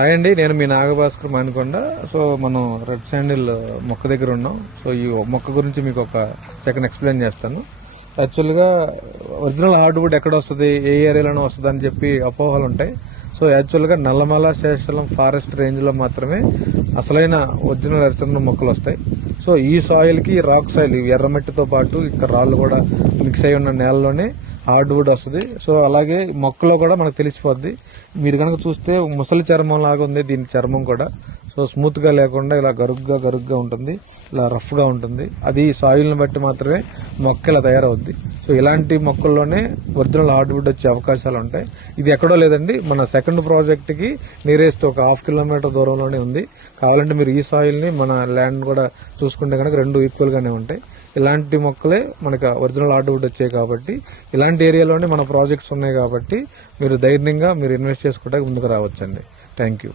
Hi అండి, నేను మీ నాగభాస్కర్ Manukonda. So మనం రెడ్ శాండిల్ మొక్క దగ్గర ఉన్నాం. సో ఈ మొక్క గురించి మీకు ఒక సెకండ్ ఎక్స్ప్లెయిన్ చేస్తాను. యాక్చువల్గా ఒరిజినల్ హార్డ్వుడ్ ఎక్కడ వస్తుంది, ఏ ఏరియాలోనే వస్తుంది అని చెప్పి అపోహలు ఉంటాయి. సో యాక్చువల్గా నల్లమల, శేషాచలం ఫారెస్ట్ రేంజ్లో మాత్రమే అసలైన ఒరిజినల్ ఎర్రచందనం మొక్కలు వస్తాయి. సో ఈ సాయిల్కి రాక్ సాయిల్, ఎర్రమట్టితో పాటు ఇక్కడ రాళ్ళు కూడా మిక్స్ అయి ఉన్న నేలలోనే హార్డ్వుడ్ వస్తుంది. సో అలాగే మొక్కలో కూడా మనకు తెలిసిపోద్ది. మీరు కనుక చూస్తే ముసలి చర్మం లాగా ఉంది దీని చర్మం కూడా. సో స్మూత్ గా లేకుండా ఇలా గరుగ్గా ఉంటుంది, ఇలా రఫ్ గా ఉంటుంది. అది సాయిల్ ని బట్టి మాత్రమే మొక్క ఇలా తయారవుద్ది. సో ఇలాంటి మొక్కల్లోనే ఒరిజినల్ హార్డ్వుడ్ వచ్చే అవకాశాలు ఉంటాయి. ఇది ఎక్కడో లేదండి, మన సెకండ్ ప్రాజెక్ట్ కి నియరెస్ట్ ఒక 1/2 కిలోమీటర్ దూరంలోనే ఉంది. కావాలంటే మీరు ఈ సాయిల్ ని మన ల్యాండ్ కూడా చూసుకుంటే కనుక రెండు ఈక్వల్ గానే ఉంటాయి. ఇలాంటి మొక్కలే మనకు ఒరిజినల్ హార్డ్వుడ్ వచ్చాయి కాబట్టి, ఇలాంటి ఏరియాలోనే మన ప్రాజెక్ట్స్ ఉన్నాయి కాబట్టి మీరు ధైర్యంగా మీరు ఇన్వెస్ట్ చేసుకోవడానికి ముందుకు రావచ్చండి. Thank you.